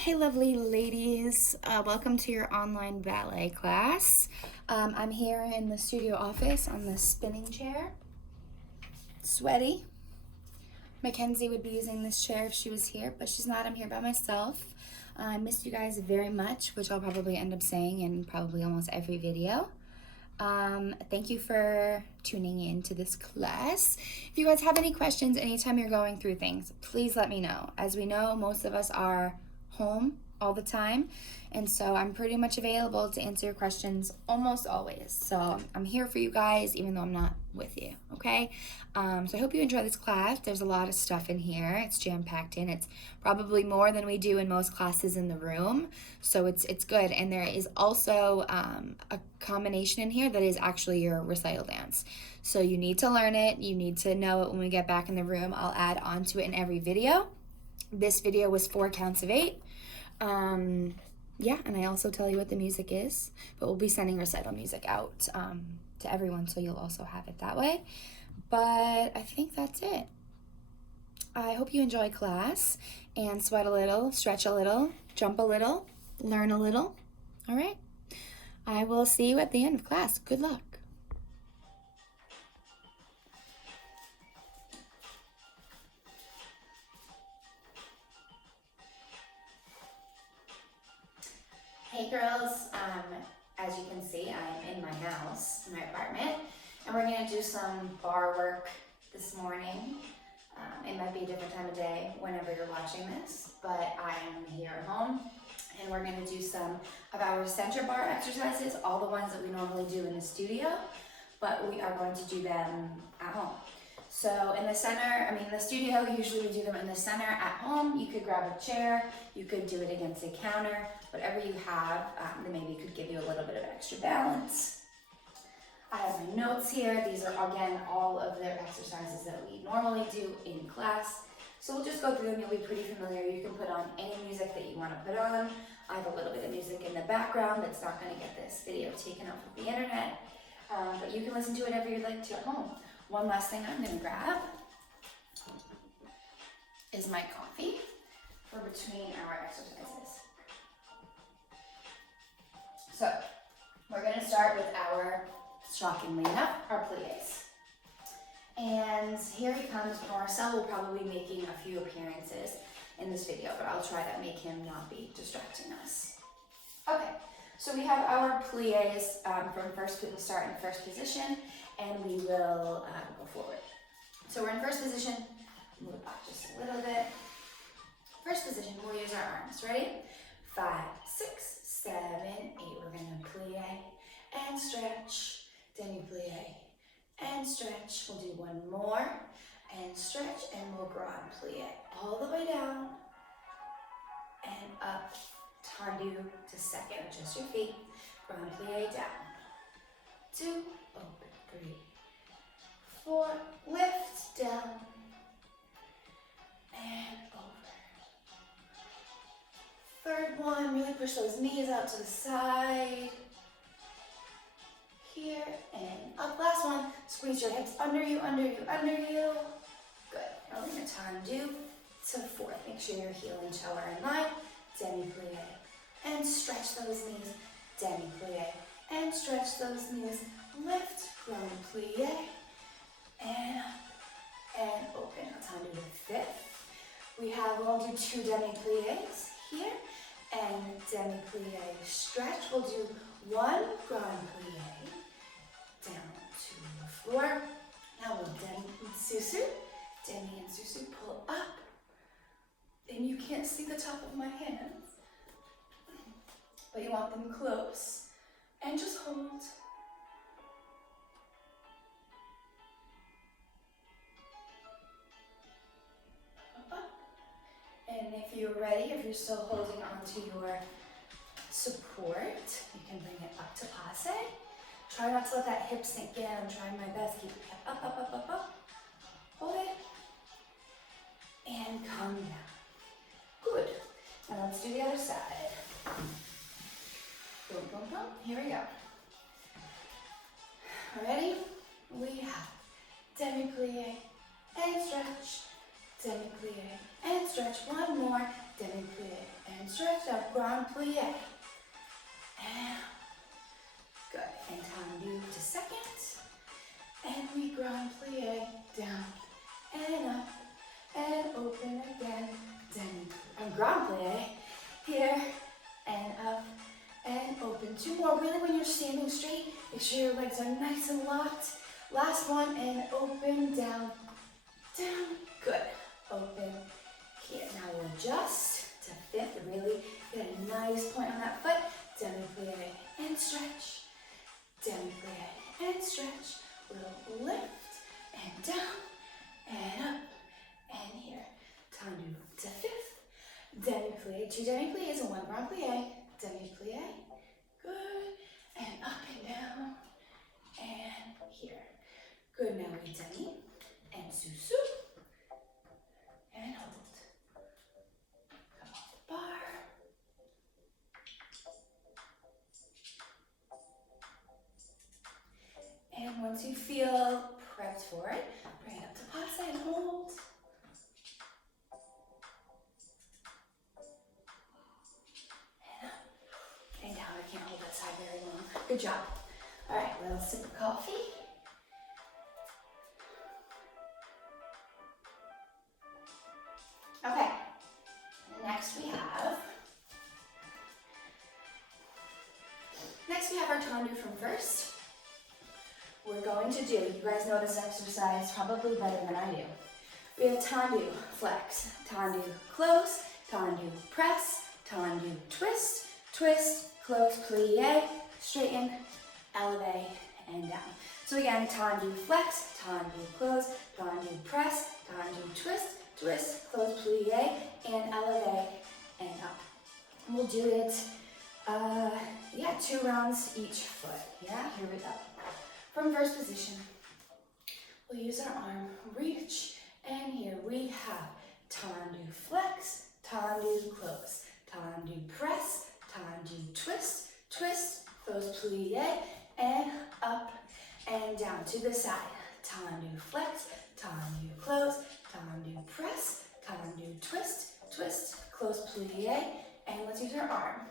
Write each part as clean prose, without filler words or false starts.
Hey, lovely ladies. Welcome to your online ballet class. I'm here in the studio office on the spinning chair. Sweaty. Mackenzie would be using this chair if she was here, but she's not. I'm here by myself. I missed you guys very much, which I'll probably end up saying in probably almost every video. Thank you for tuning in to this class. If you guys have any questions anytime you're going through things, please let me know. As we know, most of us are home all the time, and so I'm pretty much available to answer your questions almost always. So I'm here for you guys even though I'm not with you, okay? So I hope you enjoy this class. There's a lot of stuff in here. It's jam-packed in. It's probably more than we do in most classes in the room, so it's good. And there is also a combination in here that is actually your recital dance. So you need to learn it. You need to know it when we get back in the room. I'll add on to it in every video. This video was 4 counts of 8. Yeah, and I also tell you what the music is, but we'll be sending recital music out to everyone, so you'll also have it that way. But I think that's it. I hope you enjoy class and sweat a little, stretch a little, jump a little, learn a little. All right? I will see you at the end of class. Good luck. Hey girls, as you can see, I'm in my house, in my apartment, and we're gonna do some bar work this morning. It might be a different time of day whenever you're watching this, but I am here at home, and we're gonna do some of our center bar exercises, all the ones that we normally do in the studio, but we are going to do them at home. So in the center, the studio, usually we do them in the center. At home, you could grab a chair, you could do it against a counter, whatever you have that maybe could give you a little bit of extra balance. I have my notes here. These are, again, all of their exercises that we normally do in class. So we'll just go through them. You'll be pretty familiar. You can put on any music that you want to put on. I have a little bit of music in the background that's not going to get this video taken off of the internet, but you can listen to whatever you'd like to at home. One last thing I'm going to grab is my coffee for between our exercises. So we're going to start with our, shockingly enough, our pliés. And here he comes. Marcel will probably be making a few appearances in this video, but I'll try to make him not be distracting us. Okay, so we have our pliés from first, we'll start in first position, and we will go forward. So we're in first position, move up just a little bit. First position, we'll use our arms. Ready? 5, 6, 7, 8. We're gonna plie and stretch, demi-plie and stretch. We'll do one more and stretch, and we'll grand plie all the way down and up. Tendu to second. Adjust your feet. Grand plie down. 2, open. 3, 4, lift down and over. Third one, really push those knees out to the side. Here and up. Last one, squeeze your hips under you, under you, under you. Good. Now we're going to tendu to fourth. Make sure your heel and toe are in line. Demi-plie and stretch those knees. Demi-plie and stretch those knees. Lift, grand plie, and up, and open. Now tendu to fifth. We'll do 2 demi-pliés here, and demi-plie stretch. We'll do 1 grand plie down to the floor. Now we'll demi and susu. Demi and susu, pull up. And you can't see the top of my hands, but you want them close. And just hold. And if you're ready, if you're still holding on to your support, you can bring it up to passe. Try not to let that hip sink in. I'm trying my best. Keep it up, up, up, up, up. Hold it. And come down. Good. Now let's do the other side. Boom, boom, boom. Here we go. Ready? We have demi-plie and stretch. Demi-plie and stretch. One more. Demi-plie and stretch, up, grand plie. And good, and tendu to second. And we grand plie, down, and up, and open again. Grand plie, here, and up, and open. Two more, really when you're standing straight, make sure your legs are nice and locked. Last one, and open, down, down, good. Open, here. Now we'll adjust to fifth, really get a nice point on that foot. Demi-plie and stretch, demi-plie and stretch. We'll lift and down and up and here. Tendu to fifth, demi-plie, two demi-plies and one grand plie. Demi-plie, good, and up and down and here. Good, now we demi and sous-sus and hold. Come off the bar. And once you feel prepped for it, bring it up to pasa and hold. And up and down. I can't hold that side very long. Good job. All right, little sip of coffee. Okay, next we have our tendu from first. We're going to do, you guys know this exercise probably better than I do. We have tendu flex, tendu close, tendu press, tendu twist, twist, close, plie, straighten, elevate, and down. So again, tendu flex, tendu close, tendu press, tendu twist, twist, close, plie, and elevate, and up. And we'll do it, 2 rounds each foot. Yeah, here we go. From first position, we'll use our arm, reach, and here we have tendu flex, tendu close, tendu press, tendu twist, twist, close, plie, and up and down to the side. Tendu flex, tendu close, tendu press, tendu twist, twist, close, plie, and let's use our arm.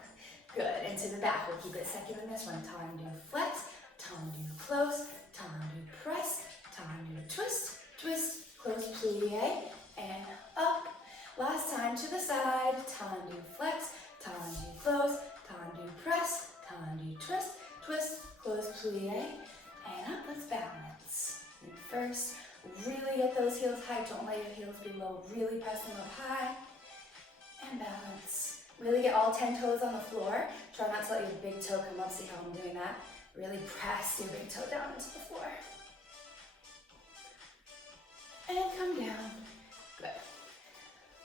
Good, and to the back, we'll keep it second in this one. Tendu flex, tendu close, tendu press, tendu twist, twist, close, plie, and up. Last time to the side. Tendu flex, tendu close, tendu press, tendu twist, twist, close, plie, and up. Let's balance. And first, really get those heels high. Don't let your heels be low. Really press them up high. And balance. Really get all 10 toes on the floor. Try not to let your big toe come up. See how I'm doing that? Really press your big toe down into the floor. And come down. Good.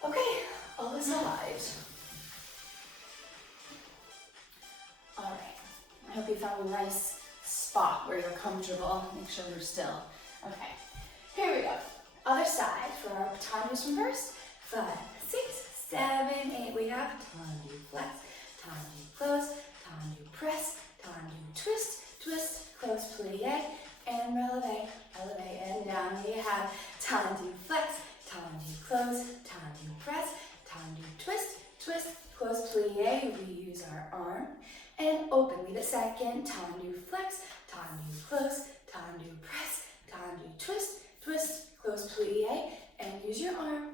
Okay, all is alive. All right. I hope you found a nice spot where you're comfortable. Make sure you're still. Okay. Here we go. Other side for our tendus from first. 5, 6, 7, 8. We have tendu flex, tendu close, tendu press, tendu twist, twist, close, plie, and elevate, elevate, and down. We have tendu flex, tendu close, tendu press, tendu twist, twist, close, plie. We use our arm and open. Lead a second. Tendu flex, tendu close, tendu press, tendu twist, twist, close, plie, and use your arm.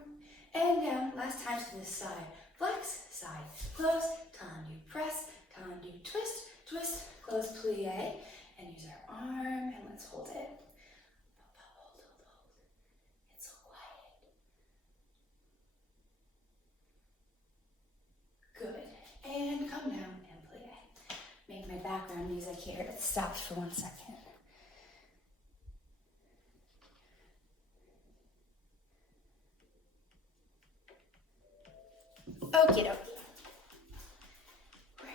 And down, last time to this side. Flex, side, close, tendu press, tendu twist, twist, close, plie, and use our arm, and let's hold it. Hold. It's so quiet. Good, and come down and plie. Make my background music here. It stops for 1 second. Okie dokie.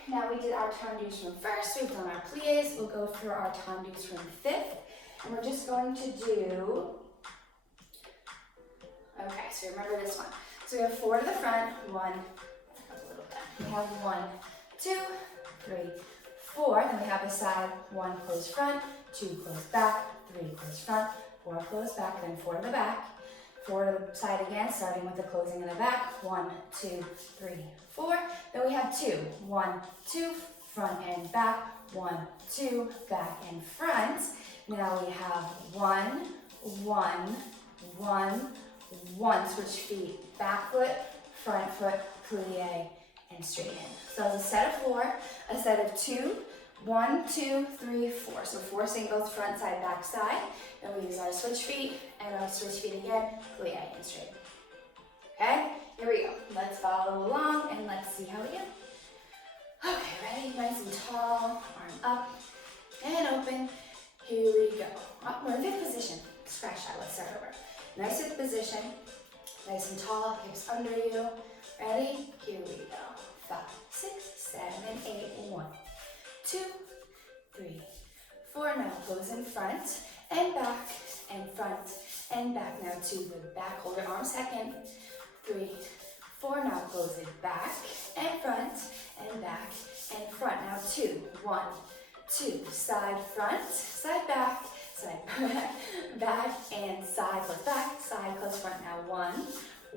Now we did our tendus from first, we've done our plies, we'll go through our tendus from fifth, and we're just going to do, okay, so remember this one. So we have 4 to the front, 1, we have 1, 2, 3, 4, then we have a side, 1 close front, 2 close back, 3 close front, 4 close back, then 4 to the back, Forward to the side again, starting with the closing in the back. 1, 2, 3, 4. Then we have 2. 1, 2, front and back. 1, 2, back and front. Now we have 1, 1, 1, 1. Switch feet, back foot, front foot, plie, and straighten. So it's a set of 4, a set of 2, 1, 2, 3, 4. So 4 singles, front, side, back, side. Then we use our switch feet, and our switch feet again, plie and straighten. Okay, here we go. Let's follow along, and let's see how we do. Okay, ready? Nice and tall, arm up, and open. Here we go. Oh, we're in 5th position. Scratch that, let's start over. Nice hip position, nice and tall, hips under you. Ready? Here we go. 5, 6, 7, 8, 1, 2, 3, 4. Now close in front and back and front and back. Now to the back, hold your arm second. 3, 4. Now close it back and front and back and front. Now 2, 1, 2. Side front, side back, side back, back and side close back, side close front. Now 1,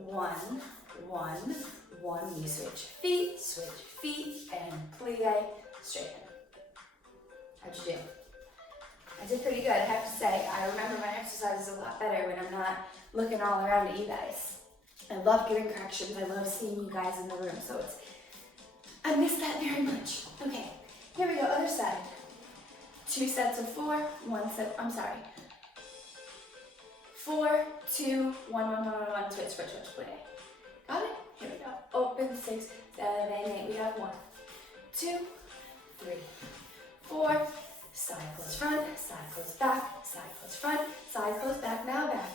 1, 1, 1. You switch feet, and plie, straighten. How'd you do? I did pretty good, I have to say. I remember my exercises a lot better when I'm not looking all around at you guys. I love giving corrections. I love seeing you guys in the room. So I miss that very much. Okay, here we go, other side. 2 sets of 4, 1 set, I'm sorry. 4, 2, 1, 1, 1, 1, 1, switch, plie. Got it? Here we go. Open, 6, 7, 8. We have 1, 2, 3, 4. Side close front, side close back, side close front, side close back, now back.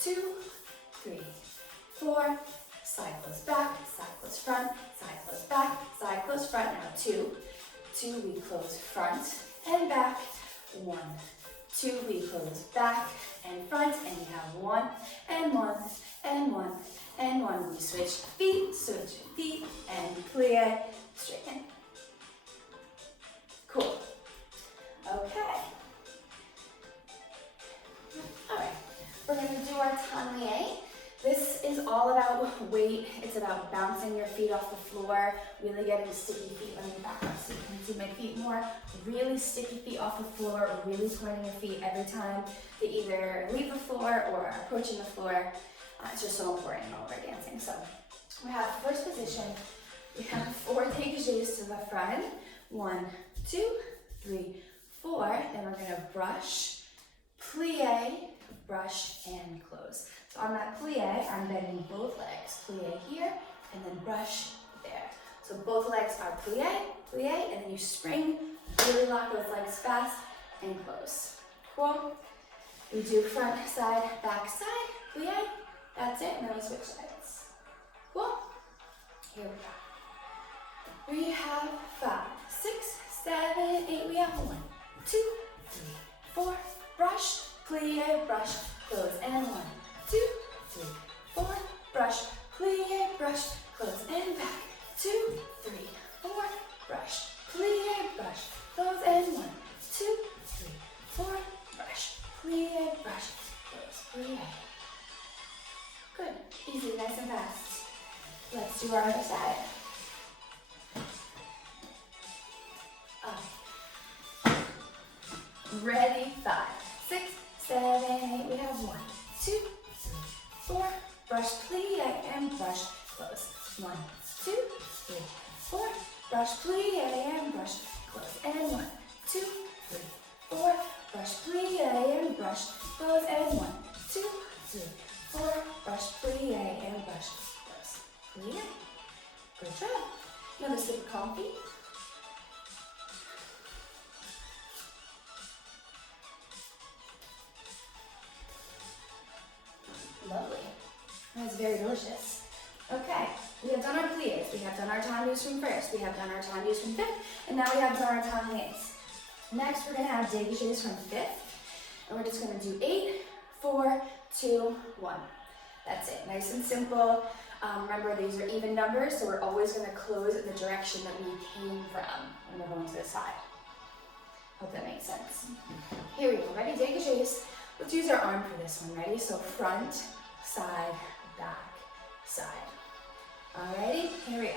2, 3, 4. Side close back, side close front, side close back, side close front. Now 2, 2. We close front and back. 1, 2. We close back and front, and we have 1 and 1 and 1 and 1. We switch feet, and plie, straighten. Cool. Okay. All right. We're going to do our tablier. This is all about weight. It's about bouncing your feet off the floor, really getting sticky feet on your back so you can see my feet more. Really sticky feet off the floor, really pointing your feet every time they either leave the floor or are approaching the floor. It's just so important while we're dancing. So we have first position. We have 4 dégagés to the front. 1, 2, 3, 4. Then we're going to brush, plie, brush, and close. So on that plie, I'm bending both legs. Plie here, and then brush there. So both legs are plie, and then you spring, really lock those legs fast, and close. Cool? We do front, side, back, side, plie. That's it, and then we switch sides. Cool? Here we go. We have 5, 6, 7, 8. We have 1, 2, 3, 4. Brush, plie, brush, close, and 1, 2, 3, 4. Brush, plie, brush, close, and back. 2, 3, 4. Brush, plie, brush, close, and 1, 2, 3, 4. Brush, plie, brush, close, plie. Good. Easy, nice and fast. Let's do our other side. Ready? 5, 6, 7, 8. We have 1, 2, 3, 4. Brush, plie, and brush, close. 1, 2, 3, 4. Brush, plie, and brush, close. And 1, 2, 3, 4. Brush, plie, and brush, close. And 1, 2, 3, 4. Brush, plie, and brush, close. Plie. Good job. Another super calm feet. Lovely. That's very delicious. Okay, we have done our pliés, we have done our tendues from first, we have done our tendues from fifth, and now we have done our tabliers. Next, we're going to have dégagés from fifth, and we're just going to do 8, 4, 2, 1. That's it, nice and simple. Remember, these are even numbers, so we're always going to close in the direction that we came from when we're going to the side. Hope that makes sense. Here we go, ready, dégagés. Let's use our arm for this one, ready? So front, side, back, side. Alrighty, here we go.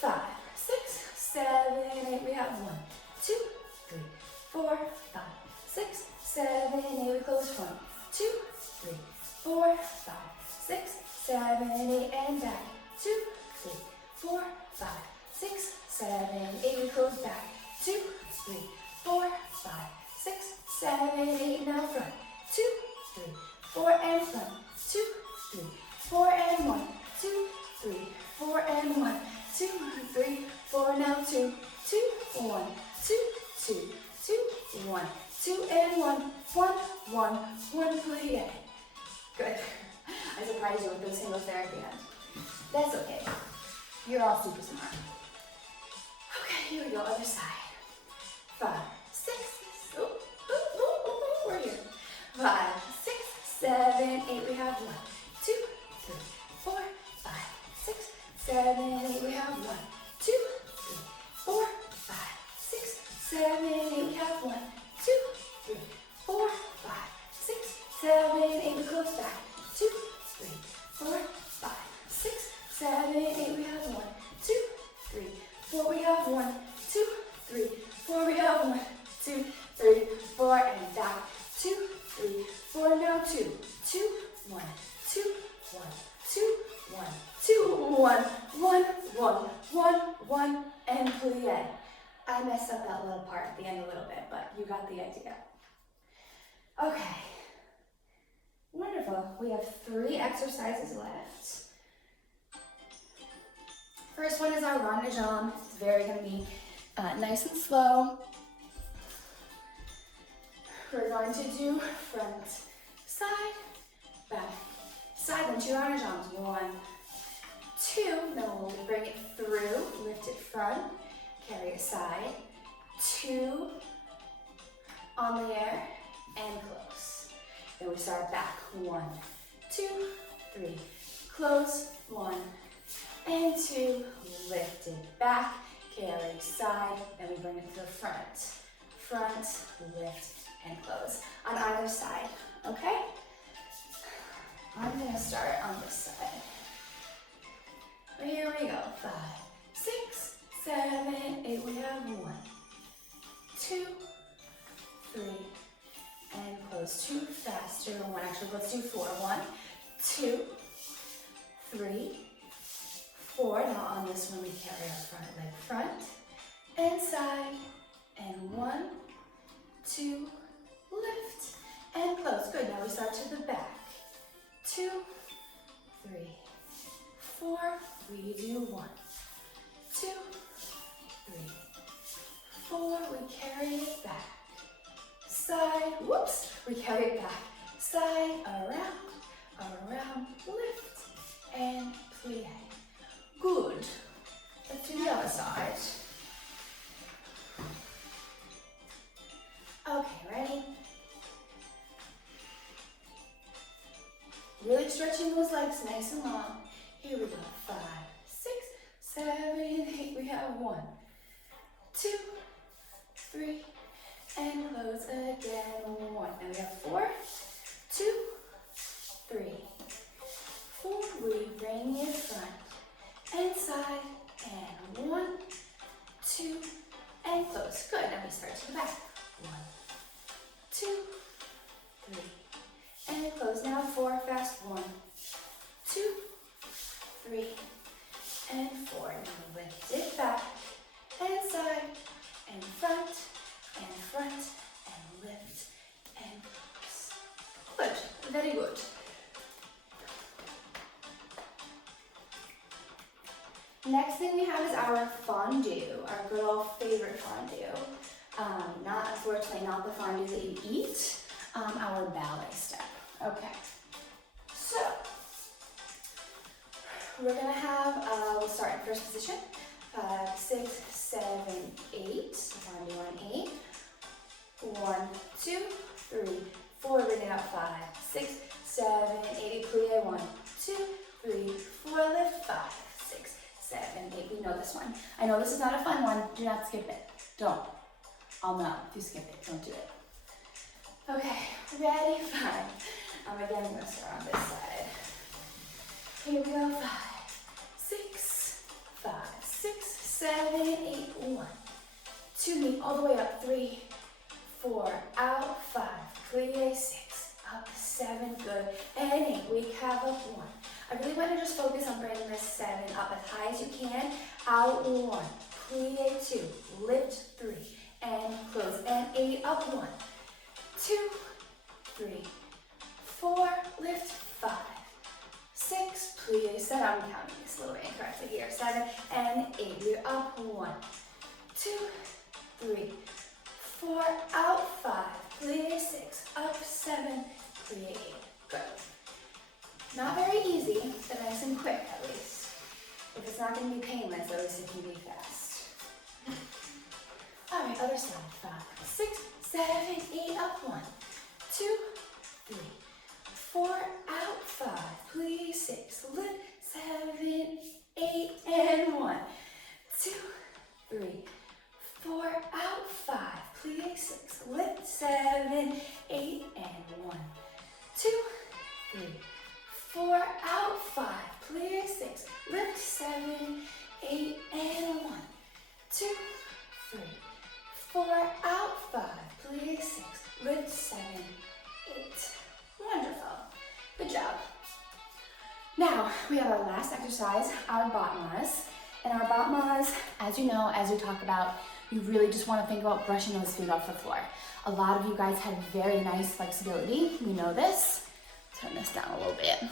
5, 6, 7, 8. We have 1, 2, 3, 4, 5, 6, 7, 8. We close 1, 2, 3, 4, 5, 6, 7, 8, and back. 2, 3, 4, 5, 6, 7, 8. We close back. 2, 3, 4, 5, 6, 7, 8. Now front. 2, 3, 4, and front. 2, 3, 4, and 1, 2, 3, 4, and 1, 2, 3, 4. Now 2, 2, 1, 2, 2, 2, 1, 2, and 1, 1, 1, 1. Plie. Good. I surprised you with those singles there at the end. That's okay. You're all super smart. Okay, here we go. Other side. 5, 6. We're here. 5, 6, 7, 8. We have 1, 2, 3, 4, 5, 6, 7, 8. We have 1, 2, 3, 4, 5, 6, 7, 8. We have 1, 2, 3, 4, 5, 6, 7, 8. We close back. 2, 3, 4, 5, 6, 7, 8. We have 1, 2, 3, 4. We have 1, 2, 3, 4. We have 1, 2, 3, 4, and back. 2, 3, 4. Now 2, 2, 1, 2, 1, 2, 1, 2, 1, 1, 1, 1, 1, and plie. I messed up that little part at the end a little bit, but you got the idea. Okay. Wonderful. We have 3 exercises left. First one is our rond de jambe. It's going to be nice and slow. We're going to do front, side, back, side. Then 2 rond de jambes. 1, 2. Then we'll bring it through. Lift it front. Carry it side. 2 on the air and close. Then we start back. 1, 2, 3. Close. 1 and 2. Lift it back. Carry side. Then we bring it to the front. Front, lift, and close on either side. Okay? I'm going to start on this side. Here we go. 5, 6, 7, 8. We have 1, 2, 3, and close. 2 faster. 1. Actually, let's do 4. 1, 2, 3, 4. Now on this one, we carry our front leg front and side. And 1, 2, lift, and close. Good. Now we start to the back. 2, 3, 4. We do 1, 2, 3, 4. We carry it back. Side. Whoops. We carry it back. Side. Around. Lift, and plie. Good. Let's do the other side. Okay, ready? Really stretching those legs nice and long. Here we go. 5, 6, 7, 8. We have 1, 2, 3, and close again. 1. Now we have 4, 2, 3, 4. We bring it front and side. And 1, 2, and close. Good. Now we start to the back. 1, 2, 3, and close. Now 4, fast. 1, 2, 3, and 4. Now lift it back and side and front, and lift and close. Good. Very good. Next thing we have is our fondue, our good old favorite fondue. Unfortunately, not the fondue that you eat, our ballet step. Okay, so we're gonna have, we'll start in first position, 5, 6, 7, 8, fondue on 8, 1, 2, 3, 4, bring it up, 5, 6, 7, 8, plie, 1, 2, 3, 4, lift, 5, 6, 7, 8, we know this one. I know this is not a fun one, do not skip it, don't. I'll know if you skip it, don't do it. Okay, ready, 5. Again, I'm gonna start on this side. Here we go. 5, 6, 5, 6, 7, 8. 1, 2, knee all the way up. 3, 4, out. 5, plie. 6, up. 7, good. And 8. We have up. 1. I really want to just focus on bringing this 7 up as high as you can. Out. 1, plie. 2, lift. 3, and close. And 8, up. 1, 2, 3, 4, lift. 5, 6, plie. 7. I'm counting this a little bit incorrectly here. 7 and 8. We're up. 1, 2, 3, 4, out. 5, plie. 6, up. 7, plie. 8. Good. Not very easy, but nice and quick at least. If it's not going to be painless, at least it can be fast. All right, other side. 5, 6, 7, 8, up. 1, 2, 3, 4, out. 5, plie. 6, lift. 7, 8, and 1, 2, 3, 4, out. 5, plie. 6, lift. 7, 8, and 1, 2, 3, 4, out. 5, plie. 6, lift. 7, 8, and 1, 2, 3, 4, out. 5, plie. 6, lift. 7, 8. Wonderful. Good job. Now, we have our last exercise, our batmas. And our batmas, as you know, as we talk about, you really just want to think about brushing those feet off the floor. A lot of you guys have very nice flexibility. We know this. Turn this down a little bit.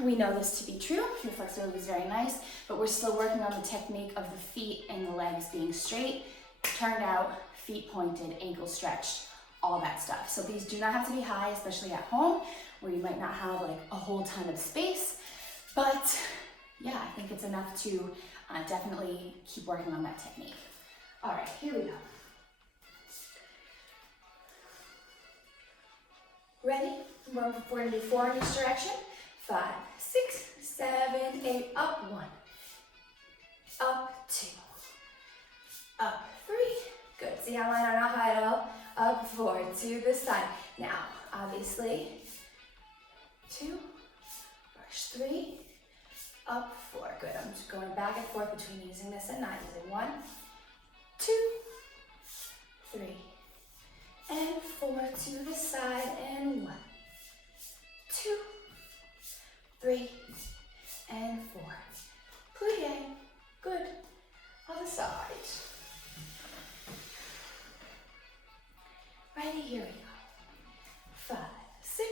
We know this to be true. Your flexibility is very nice, but we're still working on the technique of the feet and the legs being straight, turned out, feet pointed, ankles stretched, all that stuff. So these do not have to be high, especially at home, where you might not have like a whole ton of space. But yeah, I think it's enough to definitely keep working on that technique. All right, here we go. Ready? We're gonna do 4 in each direction. 5, 6, 7, 8, up. 1, up. 2, up. 3, good. See how mine are not high at all? Up. 4, to the side. Now, obviously, 2, brush. 3, up. 4, good. I'm just going back and forth between using this and not using. 1, 2, 3, and 4, to the side, and 1, 2, 3, and 4. Plie. Good. Other side. Ready? Here we go. 5, 6,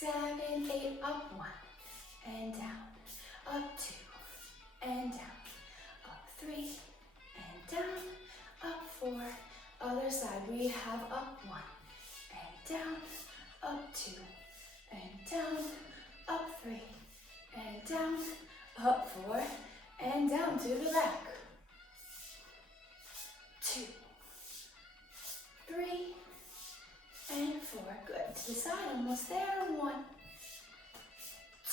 7, 8, up. 1, and down. Up. 2, and down. Up. 3, and down. Up. 4. Other side. We have up. 1, and down. Up. 2, and down. Up. 3, and down. Up. 4, and down to the back. 2, 3, and 4. Good. To the side. Almost there. 1,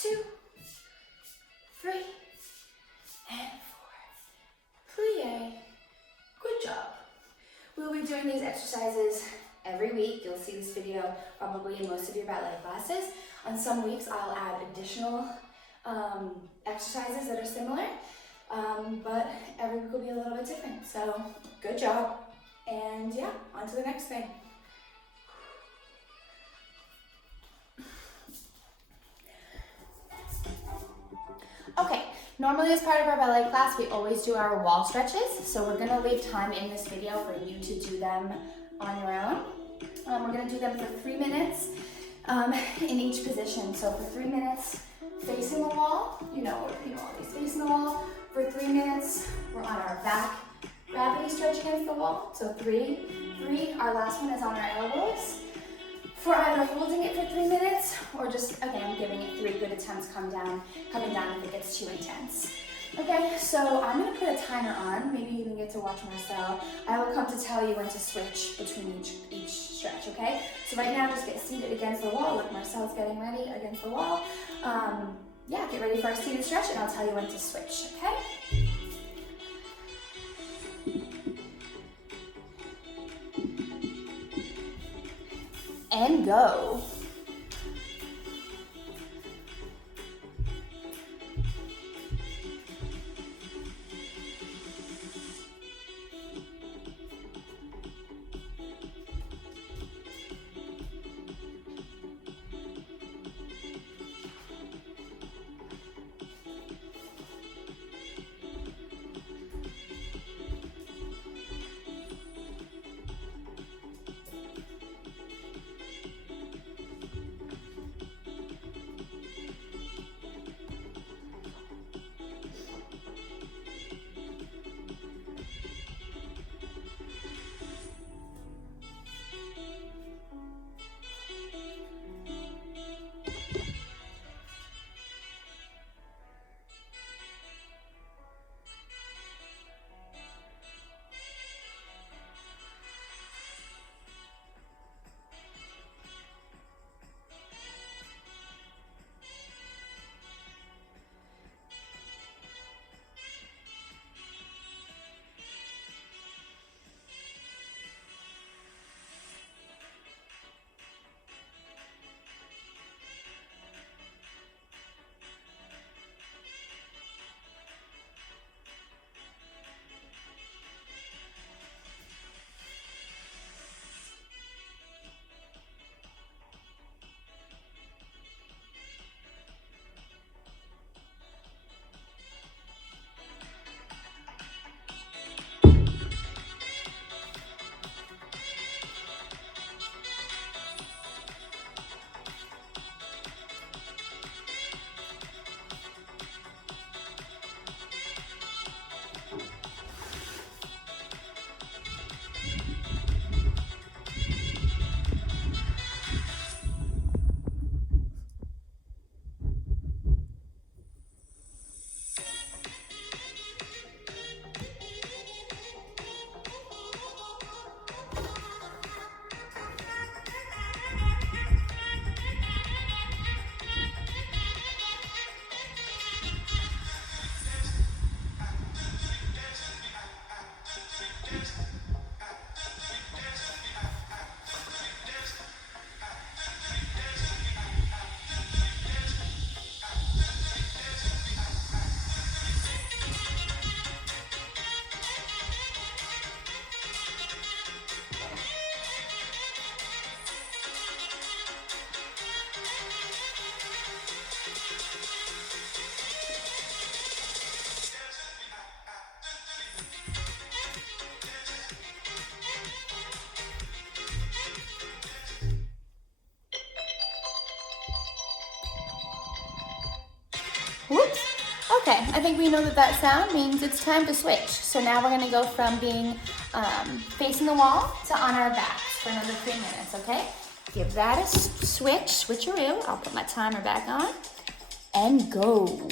2, 3, and 4. Plie. Good job. We'll be doing these exercises every week. You'll see this video probably in most of your ballet classes. On some weeks, I'll add additional exercises that are similar, but every week will be a little bit different. So good job. And yeah, on to the next thing. Okay, normally as part of our ballet class, we always do our wall stretches. So we're gonna leave time in this video for you to do them on your own. We're gonna do them for 3 minutes in each position. So for 3 minutes, facing the wall, we're always facing the wall. For 3 minutes, we're on our back, gravity stretch against the wall. So 3, our last one is on our elbows. For either holding it for 3 minutes or just, again, giving it 3 good attempts coming down if it gets too intense. Okay, so I'm gonna put a timer on. Maybe you can get to watch Marcel. I will come to tell you when to switch between each stretch, okay? So right now, just get seated against the wall. Look, Marcel's getting ready against the wall. Yeah, get ready for our seated stretch and I'll tell you when to switch, okay? And go. Okay, I think we know that that sound means it's time to switch. So now we're gonna go from being facing the wall to on our backs for another 3 minutes, okay? Give that a switcheroo. I'll put my timer back on and go.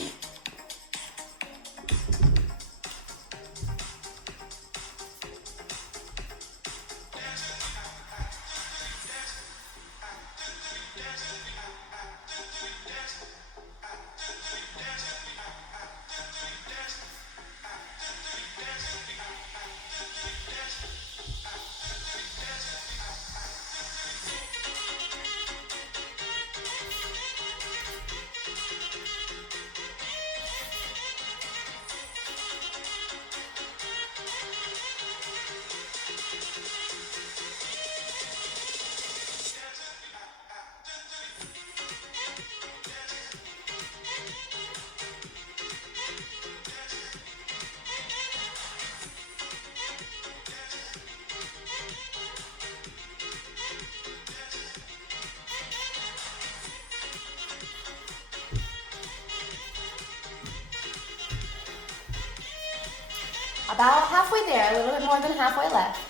About halfway there, a little bit more than halfway left.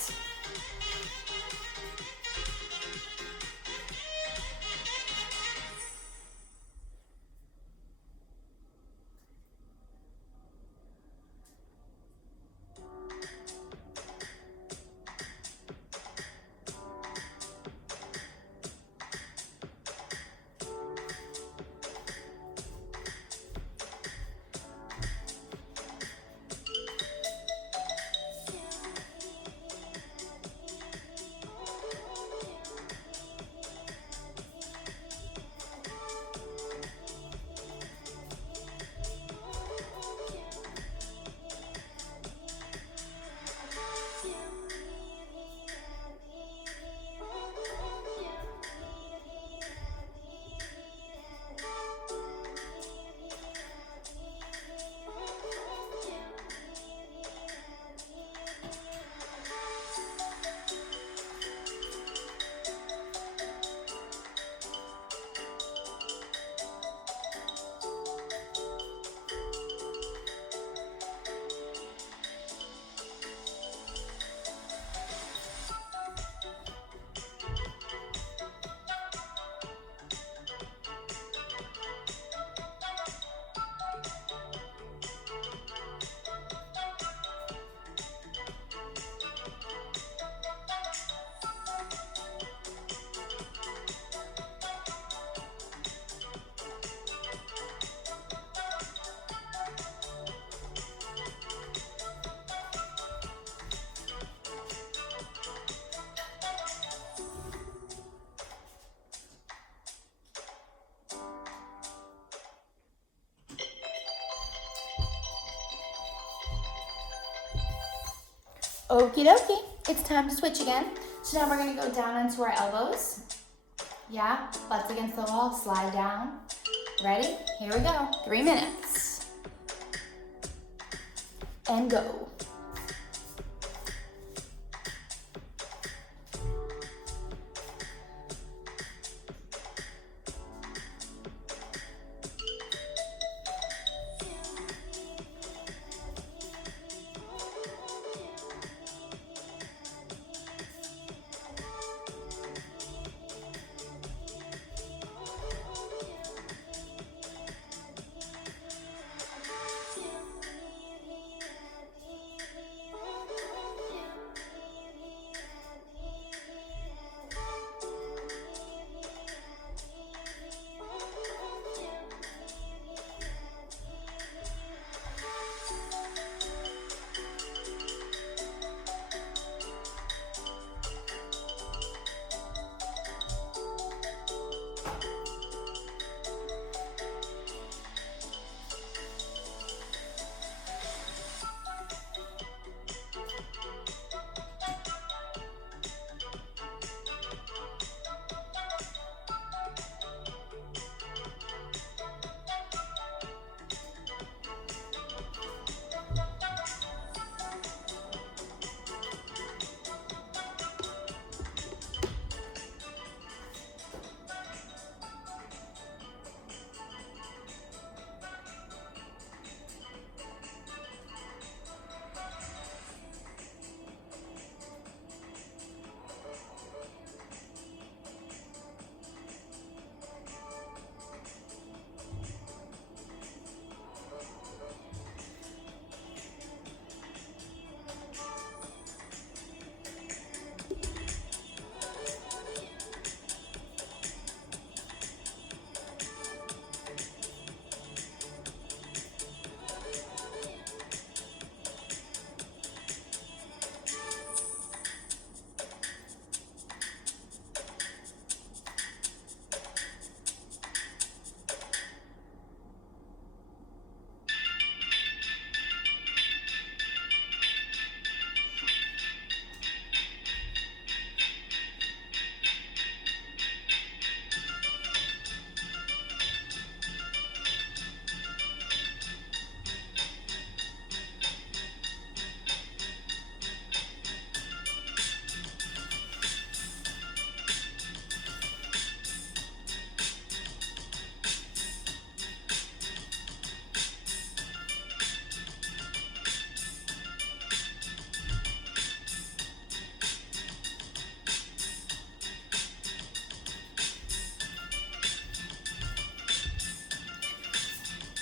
Okie dokie, it's time to switch again. So now we're gonna go down onto our elbows. Yeah, butts against the wall, slide down. Ready? Here we go, 3 minutes. And go.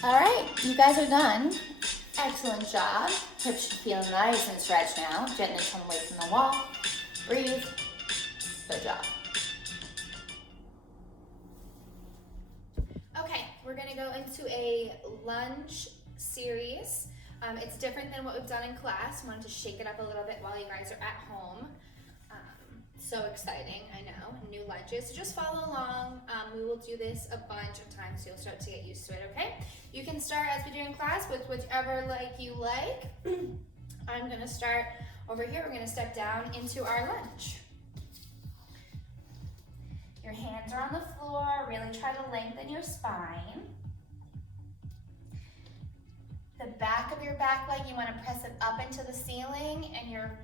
All right, you guys are done. Excellent job. Hips should feel nice and stretched now. Gently come away from the wall. Breathe. Good job. Okay, we're gonna go into a lunge series. It's different than what we've done in class. Wanted to shake it up a little bit while you guys are at home. So exciting, I know, new lunges. So just follow along. We will do this a bunch of times, so you'll start to get used to it, okay? You can start, as we do in class, with whichever leg you like. I'm gonna start over here. We're gonna step down into our lunge. Your hands are on the floor. Really try to lengthen your spine. The back of your back leg, you wanna press it up into the ceiling, and your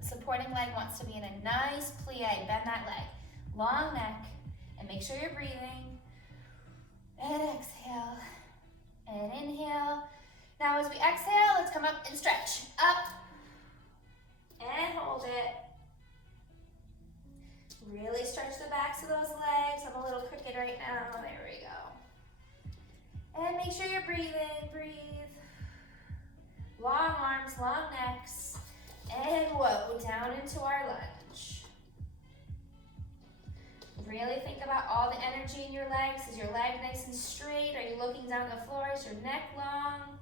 supporting leg wants to be in a nice plie. Bend that leg. Long neck, and make sure you're breathing. And exhale, and inhale. Now as we exhale, let's come up and stretch. Up, and hold it. Really stretch the backs of those legs. I'm a little crooked right now. There we go. And make sure you're breathing. Breathe. Long arms, long necks. And whoa, down into our lunge. Really think about all the energy in your legs. Is your leg nice and straight? Are you looking down the floor? Is your neck long?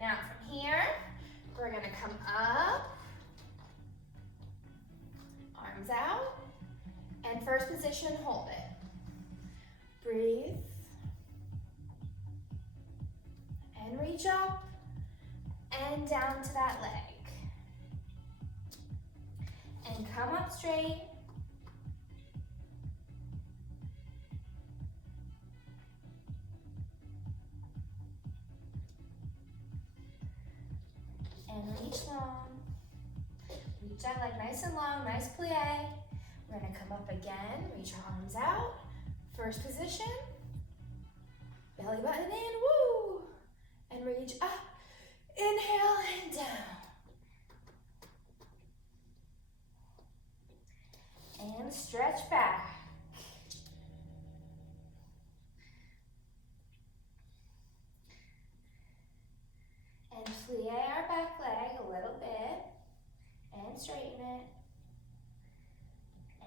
Now from here, we're gonna come up, arms out, and first position, hold it. Breathe. And reach up. And down to that leg. And come up straight. And reach long. Reach that leg nice and long, nice plie. We're gonna come up again, reach our arms out. First position. Belly button in, woo! And reach up. Inhale and down. And stretch back. And plie our back leg a little bit. And straighten it.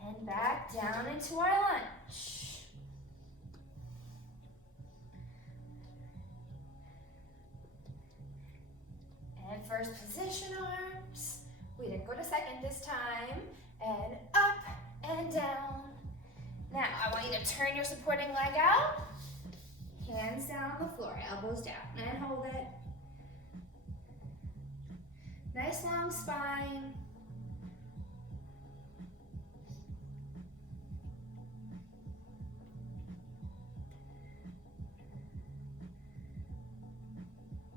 And back down into our lunge. And first position arms. We didn't go to second this time. And up and down. Now, I want you to turn your supporting leg out. Hands down on the floor, elbows down. And hold it. Nice long spine.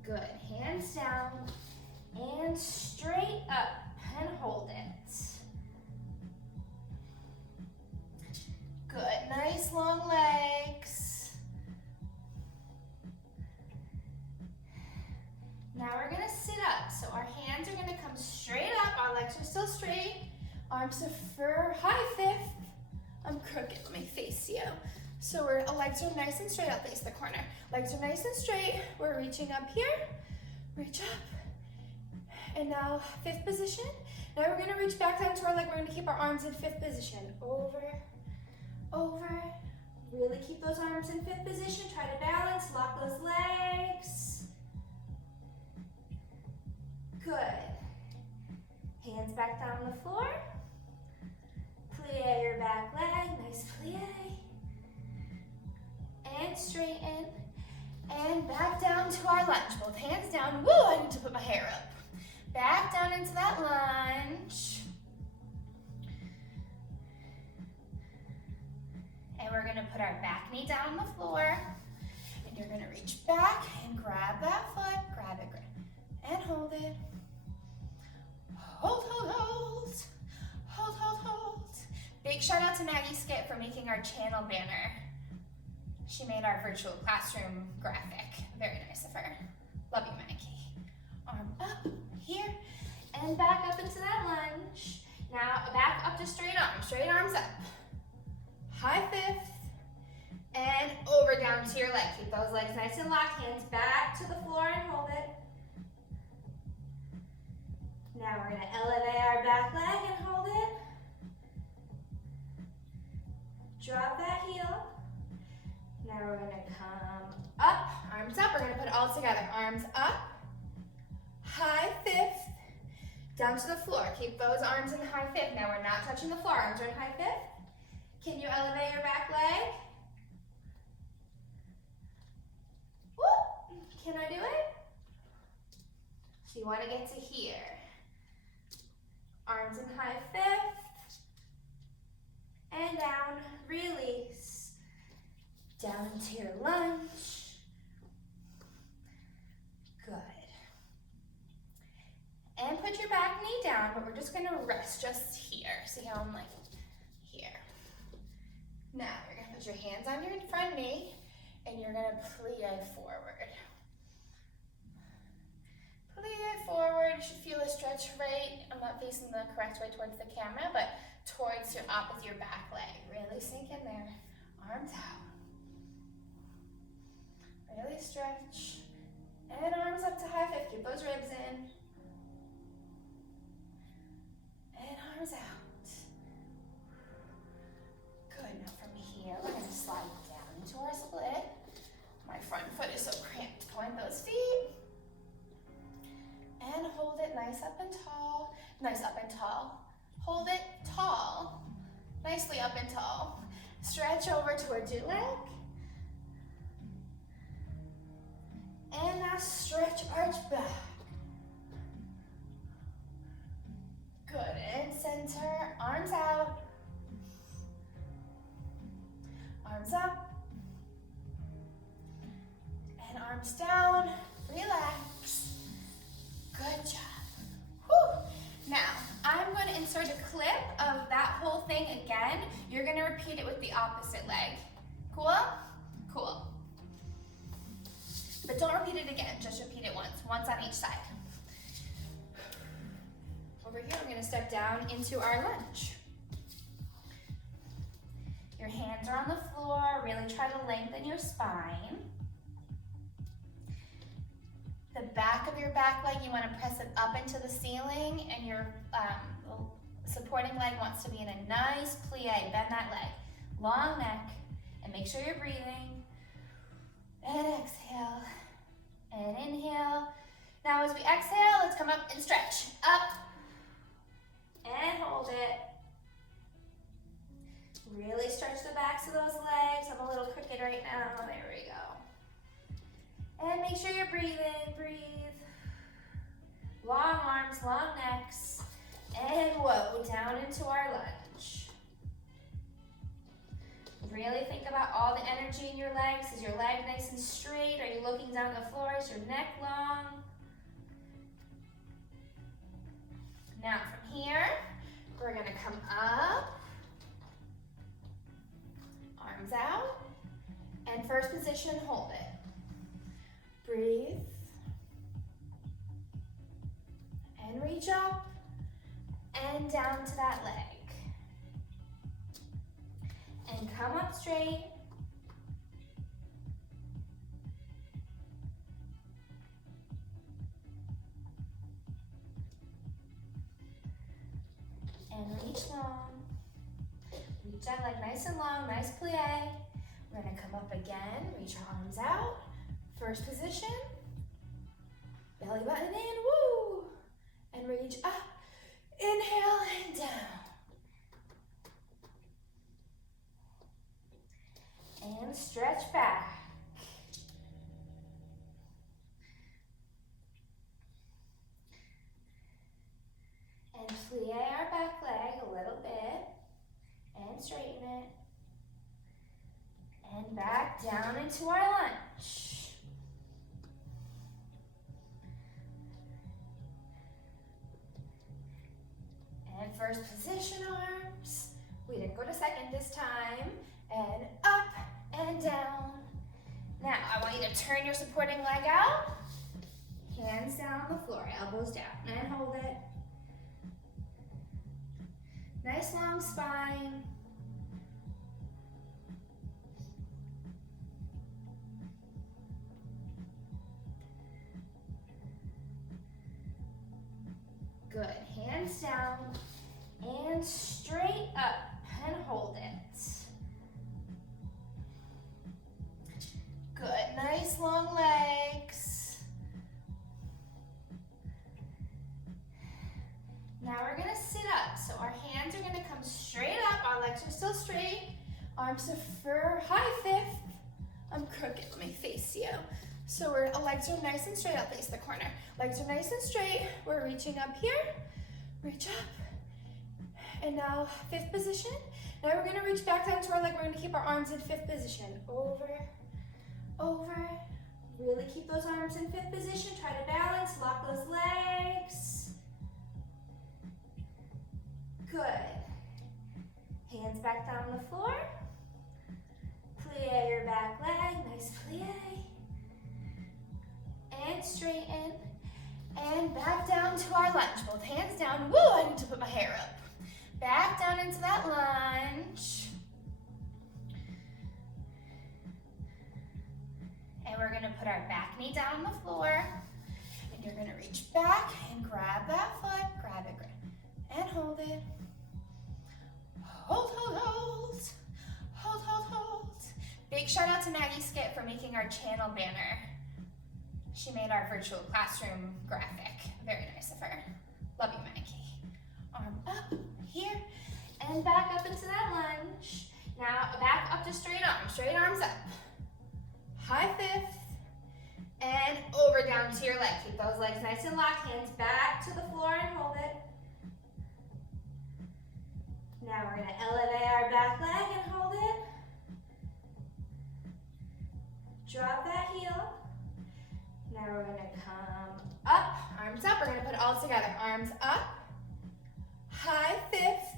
Good, hands down and straight up and hold it. Good, nice long legs. Now we're gonna sit up. So our hands are gonna come straight up, our legs are still straight. Arms are for high fifth. I'm crooked, let me face you. So our legs are nice and straight, I'll face the corner. Legs are nice and straight, we're reaching up here, reach up. And now fifth position. Now we're gonna reach back down to our leg, we're gonna keep our arms in fifth position. Over, over. Really keep those arms in fifth position, try to balance, lock those legs. Good. Hands back down on the floor. Plie your back leg, nice plie. And straighten. And back down to our lunge. Both hands down. Woo, I need to put my hair up. Back down into that lunge. And we're gonna put our back knee down on the floor. And you're gonna reach back and grab that foot. Grab it, and hold it. Hold, hold, hold. Hold, hold, hold. Big shout out to Maggie Skip for making our channel banner. She made our virtual classroom graphic. Very nice of her. Love you, Maggie. Arm up, here, and back up into that lunge. Now back up to straight arms up. High fifth, And over down to your leg. Keep those legs nice and locked. Hands back to the floor and hold it. Now we're gonna elevate our back leg and hold it. Drop that heel. Now we're gonna come up, arms up. We're gonna put it all together. Arms up, high fifth, down to the floor. Keep those arms in high fifth. Now we're not touching the floor. Arms are in high fifth. Can you elevate your back leg? Whoop. Can I do it? So you want to get to here. Arms in high fifth. And down. Release. Down into your lunge. Good. And put your back knee down, but we're just gonna rest just here. See how I'm like here. Now you're gonna put your hands on your front knee and you're gonna plie forward. Plie forward, you should feel a stretch right. I'm not facing the correct way towards the camera, but towards your your back leg. Really sink in there. Arms out. Really stretch. And arms up to high fifth. Keep those ribs in. And arms out. Good. Now from here, we're going to slide down into our split. My front foot is so cramped. Point those feet. And hold it nice up and tall. Nice up and tall. Hold it tall. Nicely up and tall. Stretch over towards your leg. And now stretch, arch back. Good, and center, arms out. Arms up. And arms down, relax. Good job. Whew. Now, I'm going to insert a clip of that whole thing again. You're going to repeat it with the opposite leg. Cool? Cool. But don't repeat it again, just repeat it once on each side. Over here, we're gonna step down into our lunge. Your hands are on the floor, really try to lengthen your spine. The back of your back leg, you wanna press it up into the ceiling, and your supporting leg wants to be in a nice plie. Bend that leg, long neck, and make sure you're breathing. And exhale, and inhale. Now as we exhale, let's come up and stretch. Up, and hold it. Really stretch the backs of those legs. I'm a little crooked right now, there we go. And make sure you're breathing, breathe. Long arms, long necks. And whoa, down into our lunge. Really think about all the energy in your legs. Is your leg nice and straight? Are you looking down the floor? Is your neck long? Now from here, we're gonna come up, arms out, and first position, hold it. Breathe, and reach up, and down to that leg. And come up straight. And reach long. Reach that leg nice and long, nice plie. We're gonna come up again, reach our arms out. First position. Belly button in, woo! And reach up. Inhale and down. And stretch back. And plie our back leg a little bit. And straighten it. And back down into our lunge. And first position arms. We didn't go to second this time. And up and down. Now, I want you to turn your supporting leg out. Hands down on the floor, elbows down, and hold it. Nice long spine. Good, hands down and straight up and hold it. Good, nice long legs. Now we're gonna sit up. So our hands are gonna come straight up, our legs are still straight, arms are for high fifth. I'm crooked, let me face you. So our legs are nice and straight, I'll face the corner. Legs are nice and straight, we're reaching up here, reach up. And now fifth position. Now we're gonna reach back down to our leg, we're gonna keep our arms in fifth position. Over, over. Really keep those arms in fifth position, try to balance, lock those legs. Good. Hands back down on the floor. Plie your back leg, nice plie. And straighten. And back down to our lunge. Both hands down. Woo, I need to put my hair up. Back down into that lunge. And we're gonna put our back knee down on the floor. And you're gonna reach back and grab that foot. Grab it, and hold it. Hold, hold, hold. Hold, hold, hold. Big shout out to Maggie Skit for making our channel banner. She made our virtual classroom graphic. Very nice of her. Love you, Maggie. Arm up here and back up into that lunge. Now back up to straight arms up. High fifth and over down to your leg. Keep those legs nice and locked. Hands back to the floor and hold it. Now we're gonna elevate our back leg and hold it. Drop that heel. Now we're gonna come up, arms up. We're gonna put it all together. Arms up, high fifth,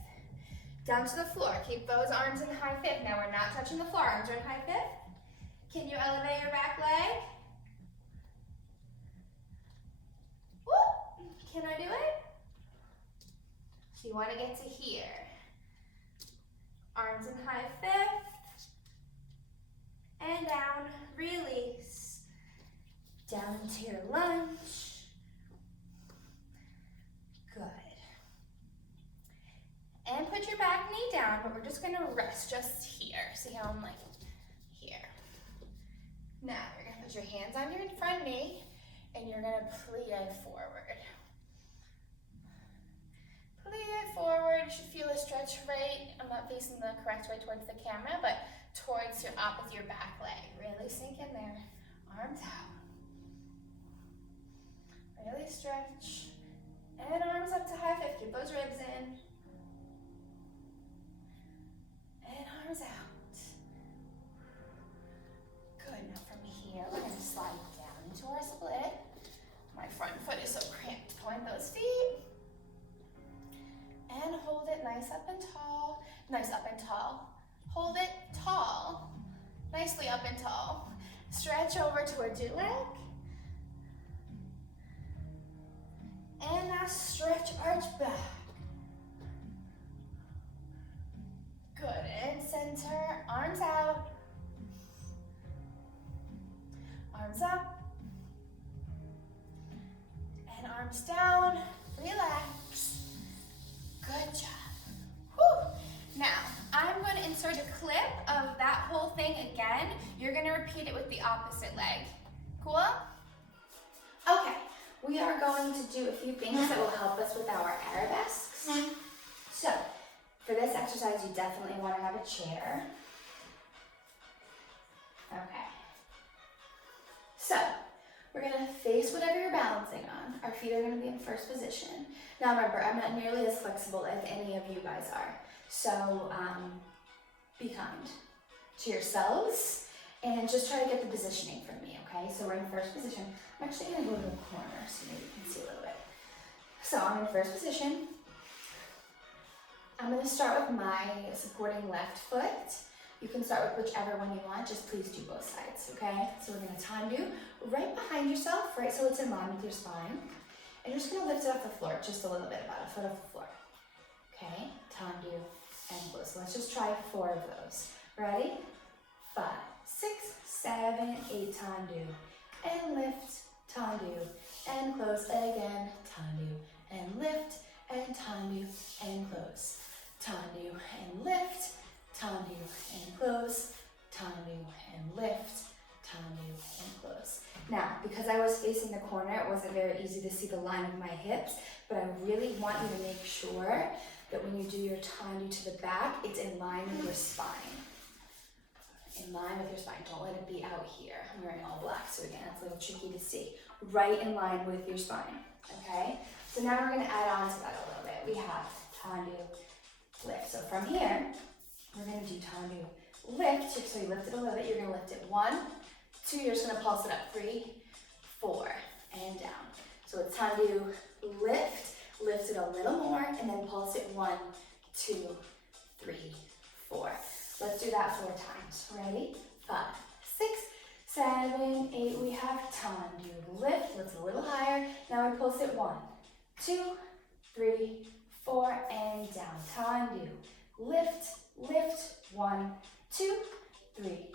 down to the floor. Keep those arms in high fifth. Now we're not touching the floor. Arms are in high fifth. Can you elevate your back leg? Woo! Can I do it? So you wanna get to here. Arms in high fifth. And down, release. Down to your lunge. Good. And put your back knee down, but we're just gonna rest just here. See how I'm like here. Now you're gonna put your hands on your front knee and you're gonna plie forward. Plie forward, you should feel a stretch right. I'm not facing the correct way towards the camera, but towards your your back leg. Really sink in there. Arms out. Really stretch. And arms up to high fifth. Keep those ribs in. And arms out. Good. Now from here, we're going to slide down into our split. My front foot is so cramped. Point those feet. And hold it nice up and tall. Nice up and tall. Hold it tall. Nicely up and tall. Stretch over towards your leg. And now stretch, arch back. Good, and center, arms out. Arms up. And arms down, relax. Good job. Whew. Now, I'm going to insert a clip of that whole thing again. You're going to repeat it with the opposite leg. Cool? Okay. We are going to do a few things that will help us with our arabesques. So, for this exercise, you definitely want to have a chair. Okay. So, we're going to face whatever you're balancing on. Our feet are going to be in first position. Now remember, I'm not nearly as flexible as any of you guys are. So, be kind to yourselves and just try to get the positioning from me, okay? So we're in first position. I'm actually gonna go to the corner so maybe you can see a little bit. So I'm in first position. I'm gonna start with my supporting left foot. You can start with whichever one you want, just please do both sides, okay? So we're gonna tendu right behind yourself, right so it's in line with your spine. And you're just gonna lift it off the floor, just a little bit, about a foot off the floor. Okay, tendu and close. So let's just try 4 of those. Ready? 5, 6, 7, 8, tendu. And lift, tendu. And close again, tendu. and lift, and tandu, and close. Tandu, and lift, tandu, and close, tandu, and lift, tandu, and close. Now, because I was facing the corner, it wasn't very easy to see the line of my hips, but I really want you to make sure that when you do your tandu to the back, it's in line with your spine. In line with your spine. Don't let it be out here. I'm wearing all black, so again, it's a little tricky to see. Right in line with your spine, okay? So now we're gonna add on to that a little bit. We have tandu, lift. So from here, we're gonna do tandu, lift. So you lift it a little bit, you're gonna lift it 1, 2, you're just gonna pulse it up, 3, 4, and down. So it's tandu, lift it a little more, and then pulse it 1, 2, 3, 4. Let's do that 4 times. Ready? 5, 6, 7, 8. We have tandu, lift. Lift a little higher. Now we pulse it 1, 2, 3, 4, and down. Tandu, lift, 1, 2, 3,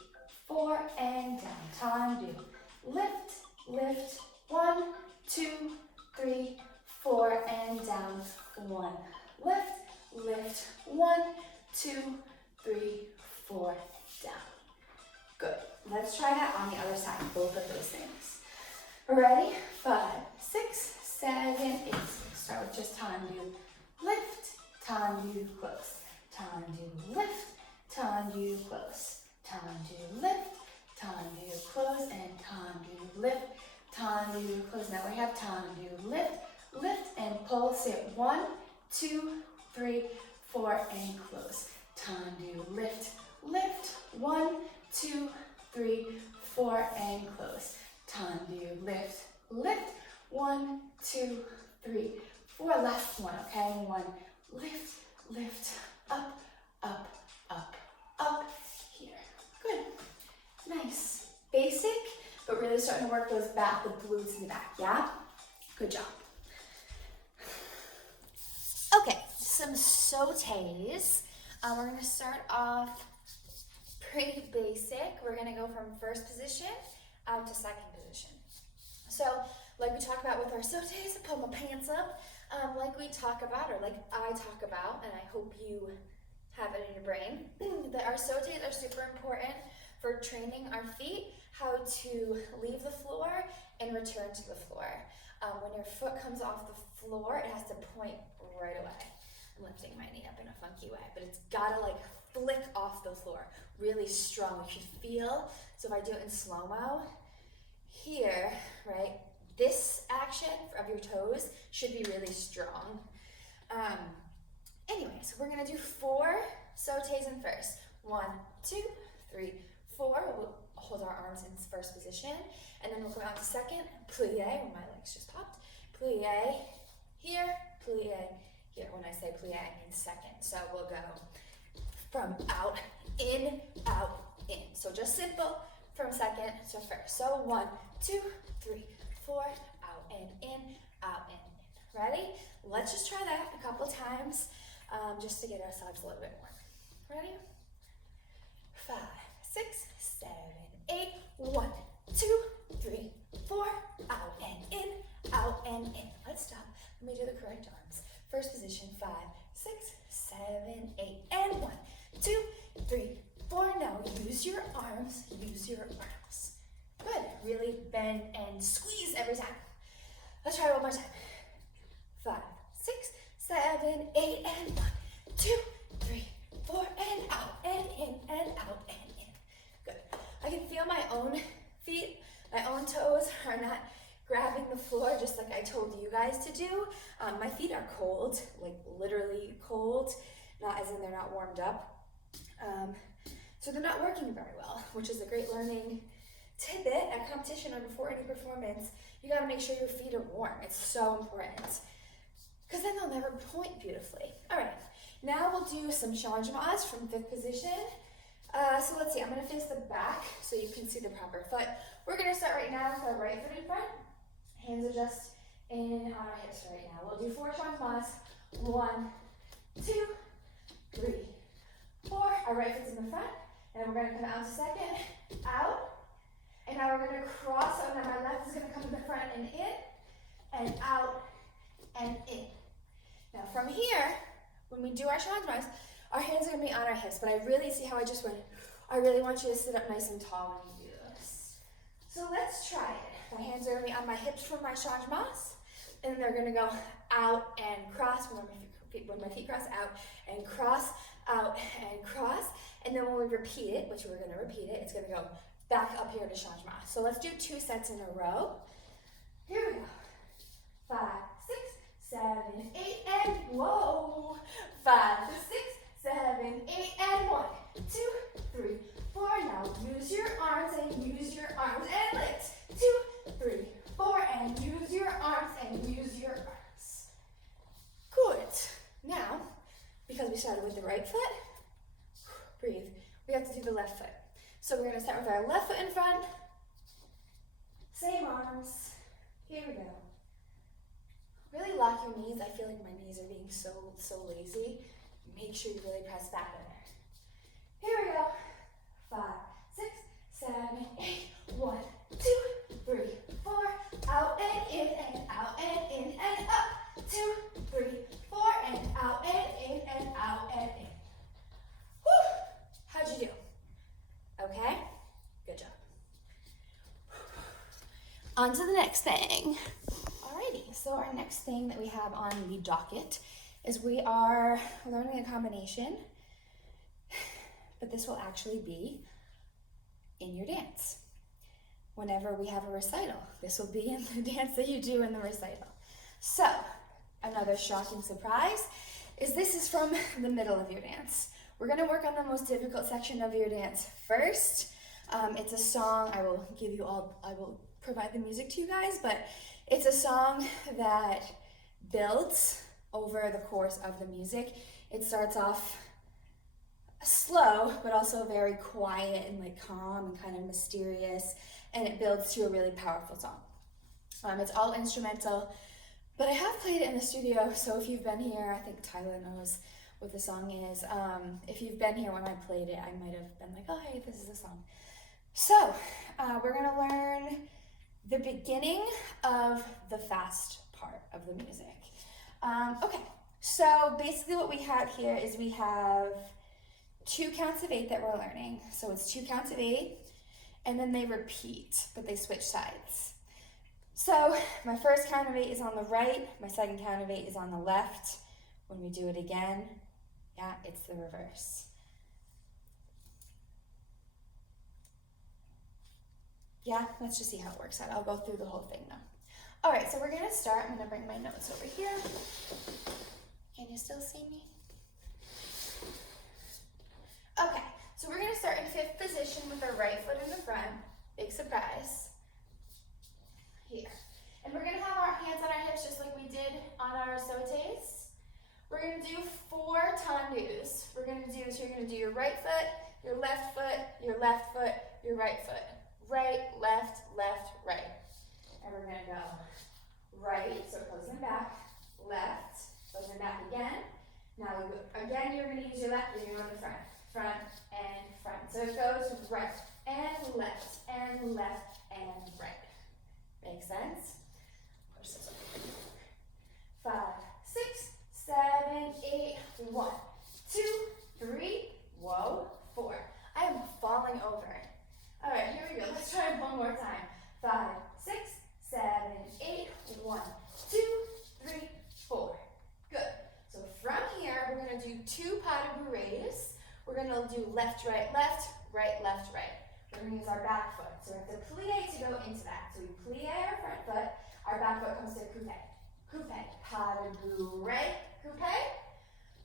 4, and down. Tandu, lift, 1, 2, 3, 4, and down. 1, lift, 1, 2, 3, 4, down. Good. Let's try that on the other side, both of those things. Ready? 5, 6, 7, 8. Start with just tandu, lift, tandu, close. Tandu, lift, tandu, close. Tandu, lift, tandu, close, and tandu, lift, tandu, close. Now we have tandu, lift, and pulse it 1, 2, 3, 4, and close. Tandu, lift, 1, 2, 3, 4, and close. Tandu, lift, 1, 2, 3, 4. Last one, okay? 1, lift, up, here. Good. Nice. Basic, but really starting to work those back, the glutes in the back, yeah? Good job. Okay, some sautés. We're gonna start off pretty basic. We're gonna go from first position out to second position. So, like we talk about with our sautés, I pull my pants up. Like we talk about, or like I talk about, and I hope you have it in your brain, that our sautés are super important for training our feet how to leave the floor and return to the floor. When your foot comes off the floor, it has to point right away. I'm lifting my knee up in a funky way, but it's gotta like flick off the floor really strong. You should feel, so if I do it in slow-mo, here, right, this action of your toes should be really strong. Anyway, so we're gonna do 4 sautés in first. 1, 2, 3, 4. We'll hold our arms in first position, and then we'll come out to second, plie, when my legs just popped, plie here, plie here. When I say plie, I mean second. So we'll go from out, in. So just simple from second to first. So 1, 2, 3, 4, out and in, out and in. Ready? Let's just try that a couple times just to get ourselves a little bit more. Ready? 5, 6, 7, 8. 1, 2, 3, 4, out and in, out and in. Let's stop. Let me do the correct arms. First position, 5, 6, 7, 8, and 1, 2, 3, 4. Now use your arms, Good. Really bend and squeeze every time. Let's try it one more time. 5, 6, 7, 8, and 1, 2, 3, 4, and out and in and out and in. Good. I can feel my own feet, my own toes are not grabbing the floor just like I told you guys to do. My feet are cold, like literally cold, not as in they're not warmed up. So they're not working very well, which is a great learning tidbit at competition or before any performance. You gotta make sure your feet are warm. It's so important, because then they'll never point beautifully. All right, now we'll do some changements from 5th position. So let's see, I'm gonna face the back so you can see the proper foot. We're gonna start right now with our right foot in front. Hands are just in on our hips right now. We'll do 4 changements. 1, 2, 3, 4. Our right foot's in the front. And we're gonna come out to second, out. And now we're gonna cross, so now my left is gonna come in the front and in, and out, and in. Now from here, when we do our changements, our hands are gonna be on our hips, but I really see how I just went. I really want you to sit up nice and tall when you do this. So let's try it. My hands are gonna be on my hips for my changements, and they're gonna go out and cross when my feet cross, out and cross, out and cross. And then when we repeat it, which we're gonna repeat it, it's gonna go back up here to changement. So let's do 2 sets in a row. Here we go. 5, 6, 7, 8, and whoa. 5, 6, 7, 8, and 1, 2, 3, 4. Now use your arms and use your arms and lift. 2, 3, 4, and use your arms and use your arms. Good. Now, because we started with the right foot, breathe. We have to do the left foot. So we're going to start with our left foot in front. Same arms. Here we go. Really lock your knees. I feel like my knees are being so lazy. Make sure you really press back in there. Here we go. 5, 6, 7, 8. 1, 2, 3, 4. Out and in and out and in and up. 2, 3, 4 and out and in and out and in. Whew. How'd you do? Okay? Good job. On to the next thing. Alrighty, so our next thing that we have on the docket is we are learning a combination, but this will actually be in your dance. Whenever we have a recital, this will be in the dance that you do in the recital. So, another shocking surprise is this is from the middle of your dance. We're gonna work on the most difficult section of your dance first. It's a song, I will provide the music to you guys, but it's a song that builds over the course of the music. It starts off slow, but also very quiet and like calm and kind of mysterious, and it builds to a really powerful song. It's all instrumental, but I have played it in the studio, so if you've been here, I think Tyler knows what the song is. If you've been here when I played it, I might have been like, oh, hey, this is the song. So, we're gonna learn the beginning of the fast part of the music. Okay, so basically what we have here is we have 2 counts of 8 that we're learning. So it's 2 counts of 8, and then they repeat, but they switch sides. So my first count of 8 is on the right, my second count of 8 is on the left. When we do it again, yeah, it's the reverse. Yeah, let's just see how it works out. I'll go through the whole thing now. All right, so we're gonna start. I'm gonna bring my notes over here. Can you still see me? Okay, so we're gonna start in 5th position with our right foot in the front. Big surprise. Here. And we're gonna have our hands on our hips just like we did on our sautés. We're gonna do 4 tendus. We're gonna do, so you're gonna do your right foot, your left foot, your left foot, your right foot. Right, left, left, right. And we're gonna go right, so closing back, left, closing back again. Now we go, again, you're gonna use your left, you're gonna go to the front, front and front. So it goes right and left and left and right. Make sense? Push this over. 5, 6, 7, 8, 1, 2, 3, whoa, 4. I am falling over. All right, here we go. Let's try it one more time. 5, 6, 7, 8, 1, 2, 3, 4. Good. So from here, we're gonna do 2 pas de bourrées. We're gonna do left, right, left, right, left, right. We're gonna use our back foot. So we have to plie to go into that. So we plie our front foot, our back foot comes to coupe. Coupe, pas de bourrée, coupe,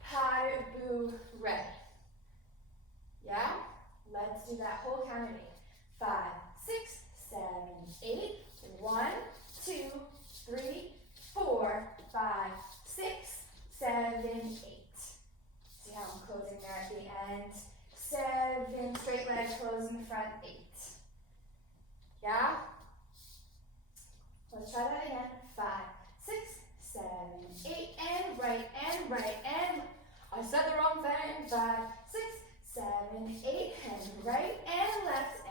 pas de bourrée. Yeah? Let's do that whole count of 8. 5, 6, 7, 8, 1, 2, 3, 4, 5, 6, 7, 8. See how I'm closing there at the end? 7, straight leg, close in the front, 8. Yeah? Let's try that again. 5, 6, 7, 8, and right, and I said the wrong thing. 5, 6, 7, 8, and right, and left,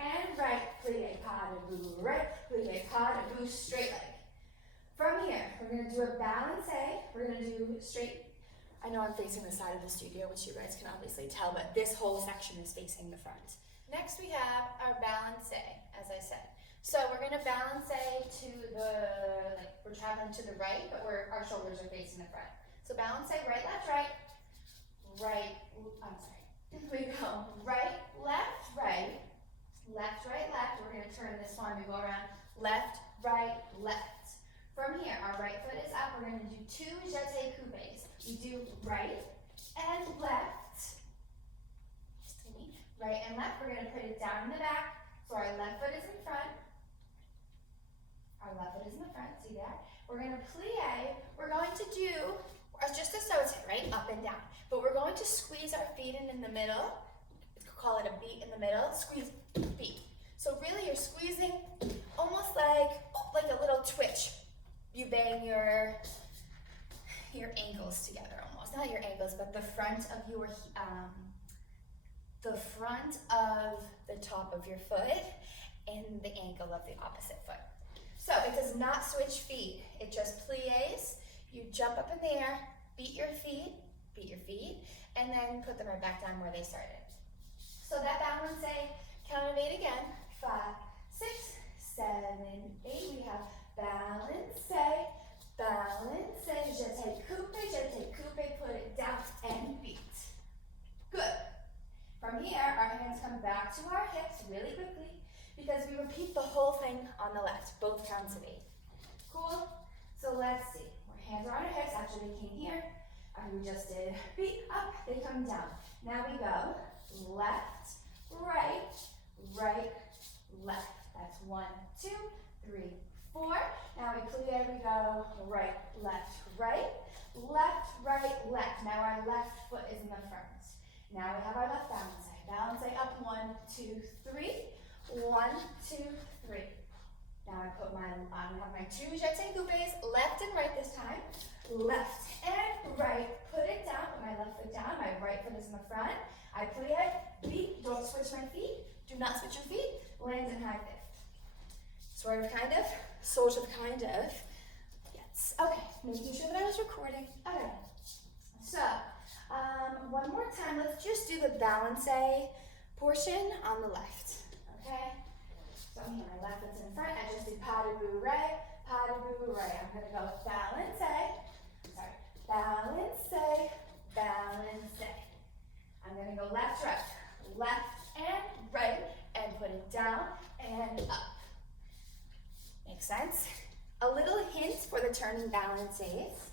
and right. Plie pas de bourrée, plie pas de bourrée, straight leg. From here, we're gonna do a balance. We're gonna do straight. I know I'm facing the side of the studio, which you guys can obviously tell, but this whole section is facing the front. Next we have our balance, as I said. So we're gonna balance to the, like we're traveling to the right, but our shoulders are facing the front. So balance right, left, right, right, I'm sorry. We go right, left, right, left, right, left. We're gonna turn this one, we go around, left, right, left. From here, our right foot is up. We're gonna do 2 jeté coupés. We do right and left. Right and left. We're gonna put it down in the back. So our left foot is in front. Our left foot is in the front, see that? We're gonna plie. We're going to do just a sauté, right? Up and down. But we're going to squeeze our feet in the middle. Call it a beat in the middle. Squeeze, beat. So really you're squeezing almost like a little twitch. You bang your ankles together almost. Not your ankles, but the front of your the top of your foot and the ankle of the opposite foot. So it does not switch feet. It just plies. You jump up in the air, beat your feet, and then put them right back down where they started. So that balance, count of 8 again. 5, 6, 7, 8. We have balance, jeté coupé, put it down and beat. Good. From here, our hands come back to our hips really quickly because we repeat the whole thing on the left, both counts of 8. Cool? So let's see. Our hands are on our hips after they came here. After we just did beat up, they come down. Now we go left, right, right, left. That's 1, 2, 3, 4. Now we plie, we go right, left, right, left, right, left. Now our left foot is in the front. Now we have our left balance. Balance up, 1, 2, 3. 1, 2, 3. Now I have my 2 jeté coupés, left and right this time. Left and right, put it down, put my left foot down, my right foot is in the front. I plie, beat, don't switch my feet, do not switch your feet, land in high fifth. Sort of, kind of, yes. Okay, making sure that I was recording. Okay, so one more time, let's just do the balance portion on the left, okay? So here, my left foot's in front, I just did pas de bout right. I'm gonna go balance, balance. I'm gonna go left, and right, and put it down and up. Makes sense? A little hint for the turning balances.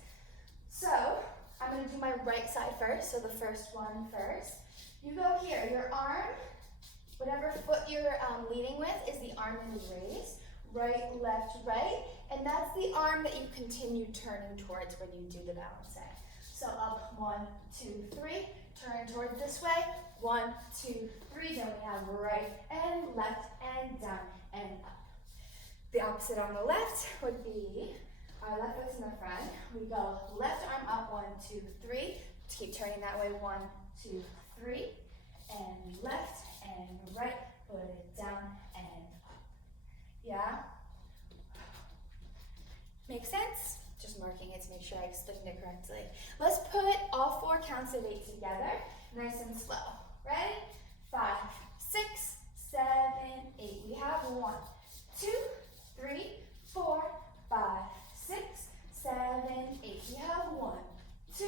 So, I'm gonna do my right side first, so the first one first. You go here, your arm, whatever foot you're leading with is the arm that you raise. Right, left, right, and that's the arm that you continue turning towards when you do the balance. So up, 1, 2, 3, turn towards this way, 1, 2, 3, then we have right and left and down and up. The opposite on the left would be, our left foot's in the front, we go left arm up, 1, 2, 3, keep turning that way, 1, 2, 3, and left and right, put it down and up. Yeah? Make sense? Just marking it to make sure I explained it correctly. Let's put all 4 counts of 8 together, nice and slow. Ready? 5, 6, 7, 8. We have 1, 2, 3, 4, 5, 6, 7, 8. We have 1, 2,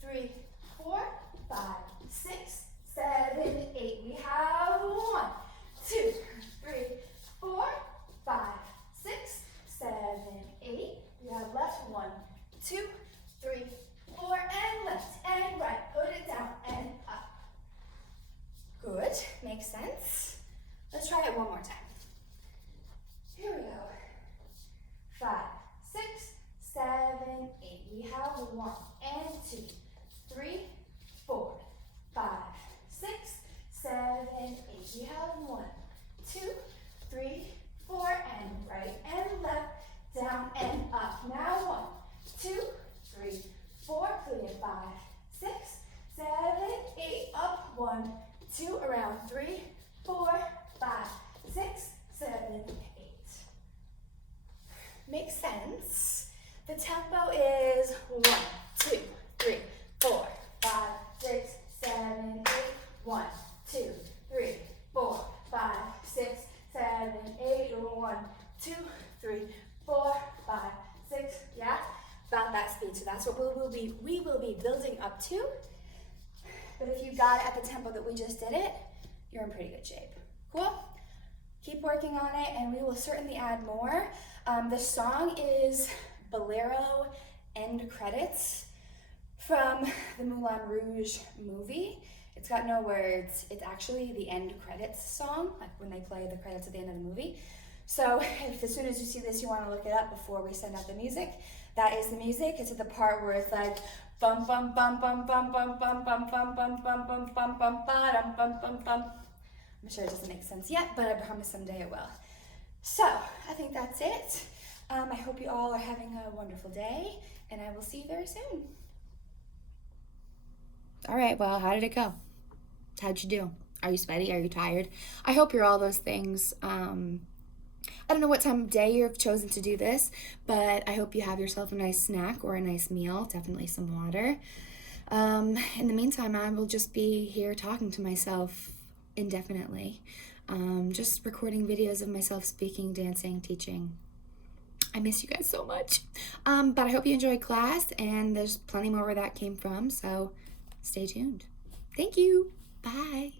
3, 4, 5, 6, 7, 8. We have 1, 2, 3, 4, 5, 6, 7, 8. We have left, 1, 2, 3, 4, and left and right. Put it down and up. tempo is 1, 2, 3, 4, 5, 6, 7, 8. 1, 2, 3, 4, 5, 6, 7, 8. 1, 2, 3, 4, 5, 6. Yeah, about that speed. So that's what we will be building up to. But if you got it at the tempo that we just did it, you're in pretty good shape. Cool? Keep working on it, and we will certainly add more. The song is Bolero End Credits from the Moulin Rouge movie. It's got no words. It's actually the end credits song, like when they play the credits at the end of the movie. So if as soon as you see this, you want to look it up before we send out the music, that is the music. It's at the part where it's like bum bum bum bum bum bum bum bum bum bum bum bum bum bum bum bum bum bum. I'm sure it doesn't make sense yet, but I promise someday it will. So I think that's it. I hope you all are having a wonderful day, and I will see you very soon. All right, well, how did it go? How'd you do? Are you sweaty? Are you tired? I hope you're all those things. I don't know what time of day you've chosen to do this, but I hope you have yourself a nice snack or a nice meal, definitely some water. In the meantime, I will just be here talking to myself indefinitely, just recording videos of myself speaking, dancing, teaching. I miss you guys so much. But I hope you enjoyed class, and there's plenty more where that came from, so stay tuned. Thank you. Bye.